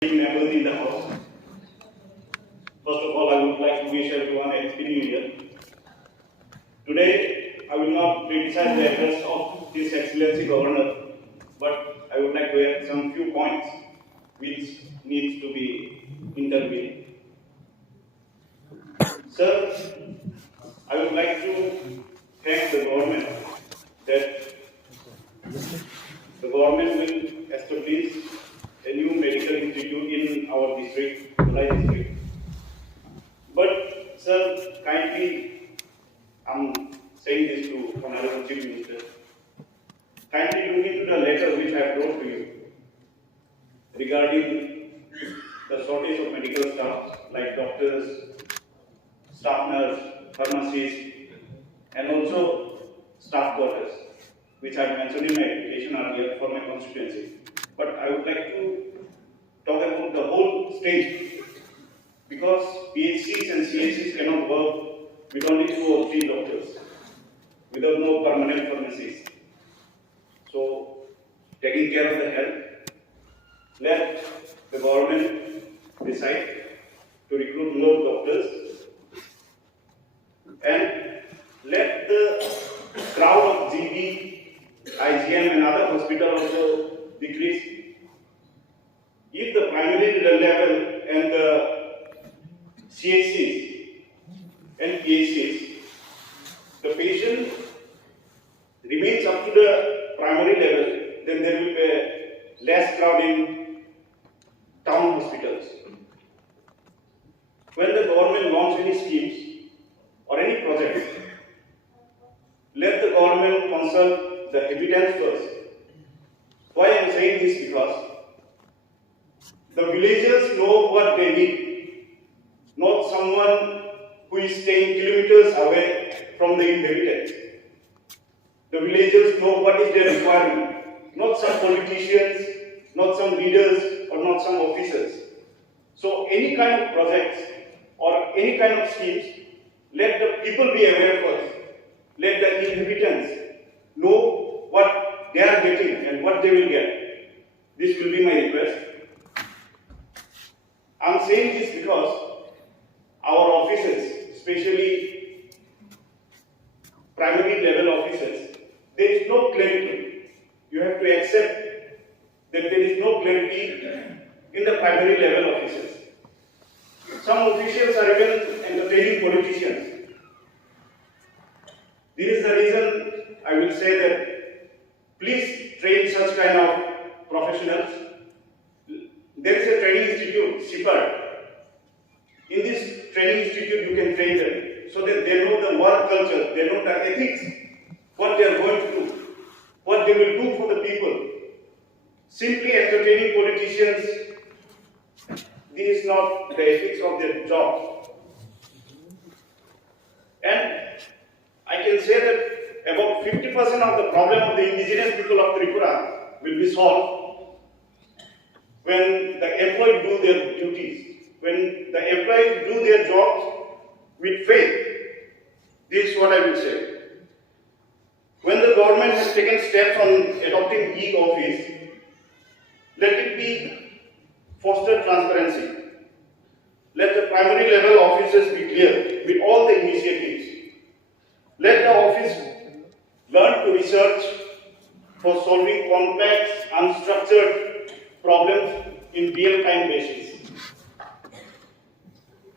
Members in the house. First of all, I would like to wish everyone a happy new year. Today, I will not criticize the address of His Excellency Governor, but I would like to add some few points which needs to be intervened. Sir, I would like to thank the government that the government will establish a new medical institute in our district, Tulai district. But, sir, kindly, I'm saying this to Honorable Chief Minister, kindly look into the letter which I wrote to you regarding the shortage of medical staff like doctors, staff nurse, pharmacists, and also staff quarters, which I mentioned in my application earlier for my constituency. But I would like to talk about the whole state, because PHCs and CHCs cannot work with only 2 or 3 doctors, without no permanent pharmacies. So, taking care of the health, let the government decide to recruit more doctors, and let the crowd of GB, IGM and other hospitals also decrease. If the primary level and the CHCs and PHCs, the patient remains up to the primary level, then there will be less crowd in town hospitals. When the government launches any schemes or any project, let the government consult the evidence first. Why I am saying this? Because the villagers know what they need, not someone who is staying kilometers away from the inhabitants. The villagers know what is their requirement, not some politicians, not some leaders, or not some officers. So any kind of projects or any kind of schemes, let the people be aware first. Let the inhabitants know what they are getting and what they will get. This will be my request. I am saying this because our officers, especially primary level officers, there is no clarity. You have to accept that there is no clarity in the primary level officers. Some officials are even entertaining politicians. This is the reason I will say that please train such kind of professionals. There is a training institute, SIPAR. In this training institute, you can train them so that they know the work culture, they know the ethics, what they are going to do, what they will do for the people. Simply entertaining politicians, this is not the ethics of their job. And I can say that about 50% of the problem of the indigenous people of Tripura will be solved when the employees do their duties, when the employees do their jobs with faith. This is what I will say. When the government has taken steps on adopting e-office, let it be foster transparency. Let the primary level officers be clear with all the initiatives. Let the office learn to research for solving complex, unstructured problems in real-time basis.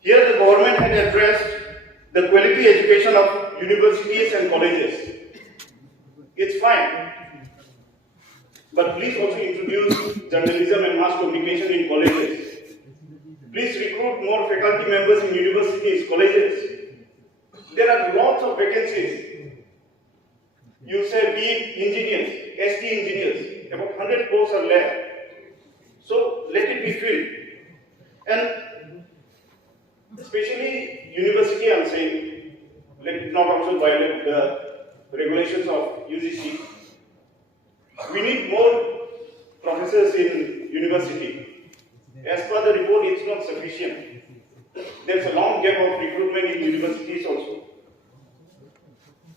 Here the government has addressed the quality education of universities and colleges. It's fine. But please also introduce journalism and mass communication in colleges. Please recruit more faculty members in universities, colleges. There are lots of vacancies. You say be engineers, ST engineers, about 100 posts are left. So let it be filled. And especially university, I am saying, let it not also violate the regulations of UGC. We need more professors in university. As per the report, it's not sufficient. There's a long gap of recruitment in universities also.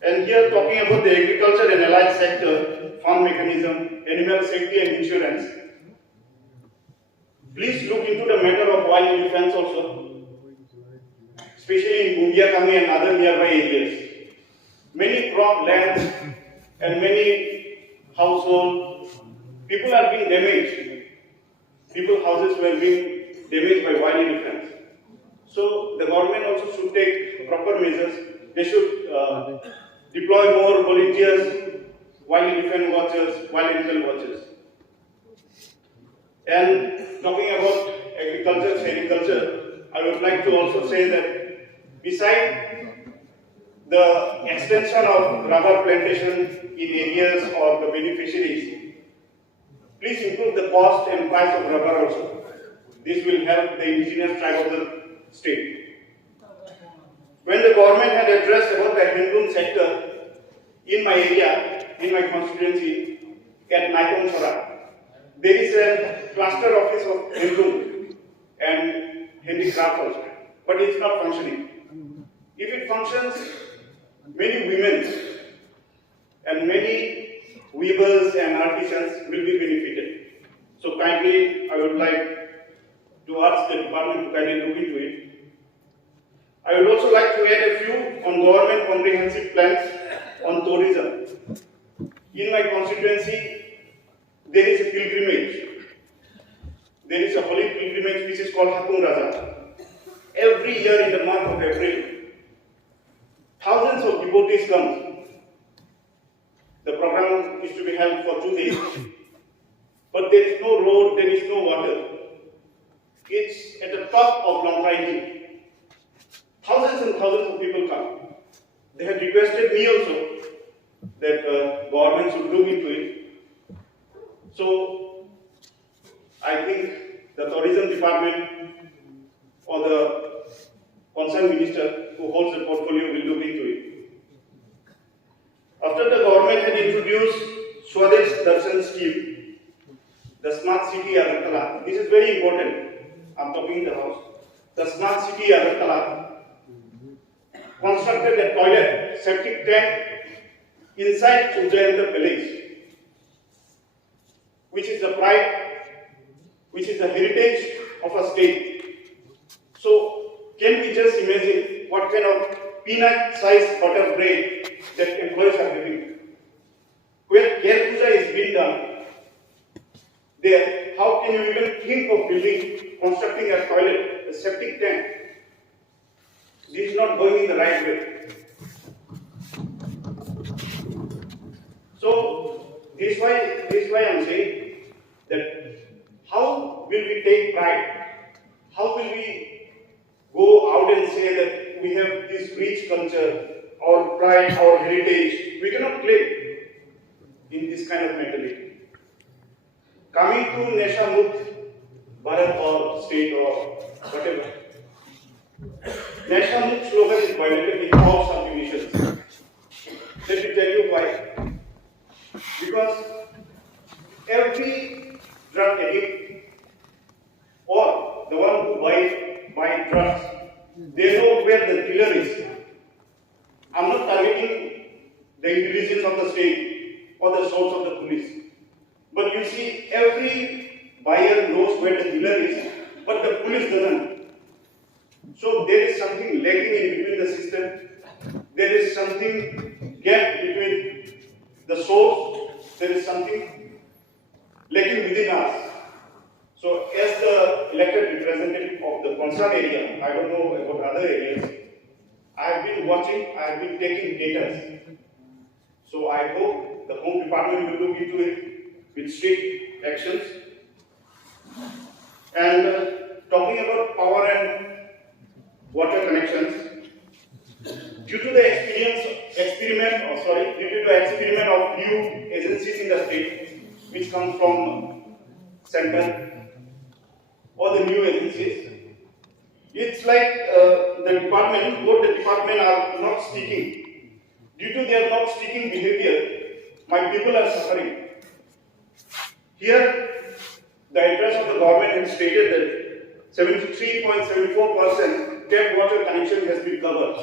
And here talking about the agriculture and allied sector, farm mechanism, animal safety and insurance. Please look into the matter of wild elephants also, especially in Bundiakami and other nearby areas. Many crop lands and many households, people are being damaged. People's houses were being damaged by wild elephants. So the government also should take proper measures. They should deploy more volunteers, wild elephant watchers, wild animal watchers. And talking about agriculture, sericulture, I would like to also say that beside the extension of rubber plantation in areas or the beneficiaries, please improve the cost and price of rubber also. This will help the indigenous tribe of the state. When the government had addressed about the handloom sector in my area, in my constituency, at Naikonsara, there is a cluster office of handloom and handicraft also, but it's not functioning. If it functions, many women and many weavers and artisans will be benefited. So kindly, I would like to ask the department to kindly look into it. I would also like to add a few on government comprehensive plans on tourism. In my constituency, there is a pilgrimage. There is a holy pilgrimage which is called Hakun Raja. Every year in the month of April, thousands of devotees come. The program is to be held for 2 days. But there is no road, there is no water. It's at the top of Longkai Hill. Thousands and thousands of people come. They have requested me also that government should look into it. So, I think the tourism department or the concerned minister who holds the portfolio will look into it. After the government had introduced Swadesh Darshan scheme, the smart city Agartala, this is very important. I'm talking in the house. The smart city Agartala constructed a toilet, septic tank inside Ujjayanta Palace, which is the pride, which is the heritage of a state. So, can we just imagine what kind of peanut-sized butter bread that employees are having? Where care puja is being done, there, how can you even think of building, constructing a toilet, a septic tank? This is not going in the right way. So, this is why I am saying that how will we take pride? How will we go out and say that we have this rich culture, our pride, our heritage? We cannot claim in this kind of mentality. Coming to Nesha Mukt Bharat or state or whatever, Nesha Mukt slogan is violated in all subdivisions. Let me tell you why. Because every drug addict or the one who buy drugs, they know where the dealer is. I'm not targeting the intelligence of the state or the source of the police. But you see, every buyer knows where the dealer is, but the police doesn't. So there is something lacking in between the system. There is something gap between the source. There is something lacking within us. So as the elected representative of the concerned area, I don't know about other areas, I have been watching, I have been taking data. So I hope the Home Department will look into it with strict actions. And talking about power and water connections, due to the experiment of new agencies in the state, which come from center or the new agencies, it's like both the department are not sticking. Due to their not sticking behavior, my people are suffering. Here, the address of the government has stated that 73.74% tap water connection has been covered.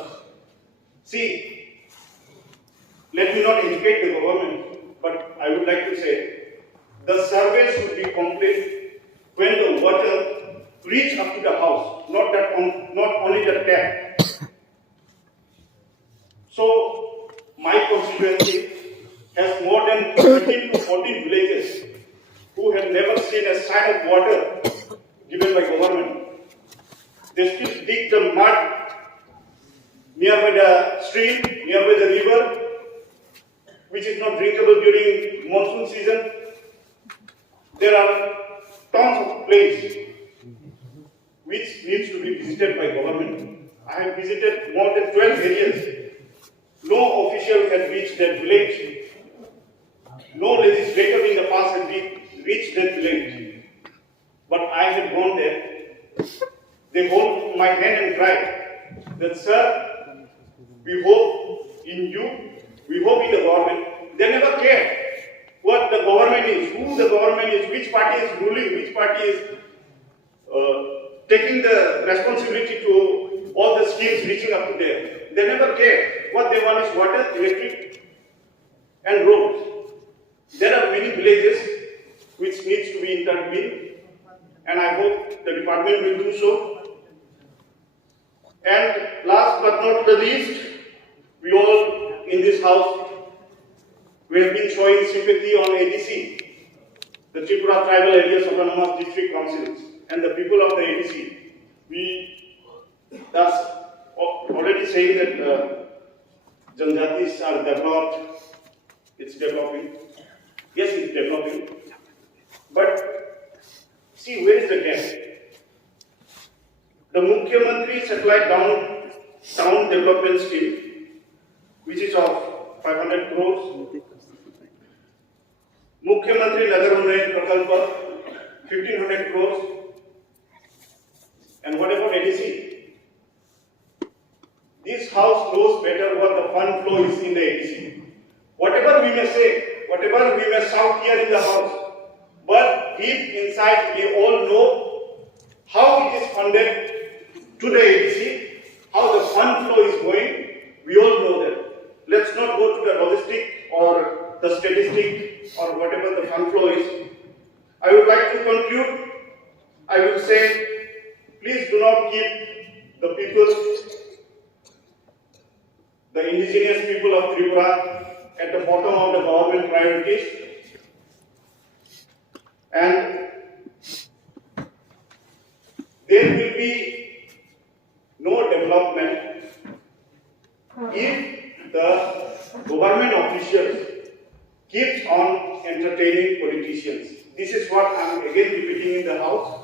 See, let me not educate the government, but I would like to say the survey should be complete when the water reach up to the house, not only the tap. So my constituency has more than 13 to 14 villages who have never seen a sign of water given by government. They still dig the mud nearby the stream, nearby the river, which is not drinkable during monsoon season. There are tons of places which needs to be visited by government. I have visited more than 12 areas. No official has reached that village. No legislator in the past has reached that village. But I have gone there. They hold my hand and cry that, sir, we hope in you, we hope in the government. They never care what the government is, who the government is, which party is ruling, which party is taking the responsibility to all the schemes reaching up to there. They never care. What they want is water, electric, and roads. There are many villages which needs to be intervened, and I hope the department will do so. And last but not the least, we all in this house, we have been showing sympathy on ADC, the Tripura Tribal Areas Autonomous District Councils, and the people of the ADC. We thus already saying that Janjatis are developed, it's developing. Yes, it's developing. But see, where is the gap? The Mukhyamantri Satellite Town Development Scheme, which is of 500 crores. Mukhyamantri Nagar Unnayan Prakalpa, 1500 crores. And what about ADC? This house knows better what the fund flow is in the ADC. Whatever we may say, whatever we may shout here in the house, but deep inside we all know how it is funded to the ADC, how the fund flow is going. We all know that. Let's not go to the logistic or the statistic or whatever the fund flow is. I would like to conclude. I will say, please do not keep the people, the indigenous people of Tripura at the bottom of the government priorities. And there will be no development if the government officials keeps on entertaining politicians. This is what I am again repeating in the house.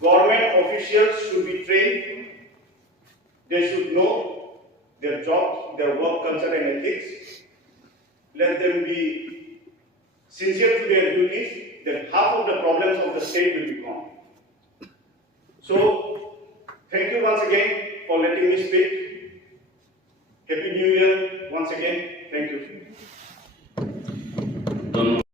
Government officials should be trained. They should know their jobs, their work culture and ethics. Let them be sincere to their duties, then half of the problems of the state will be gone. So, thank you once again for letting me speak. Happy New Year once again. Thank you.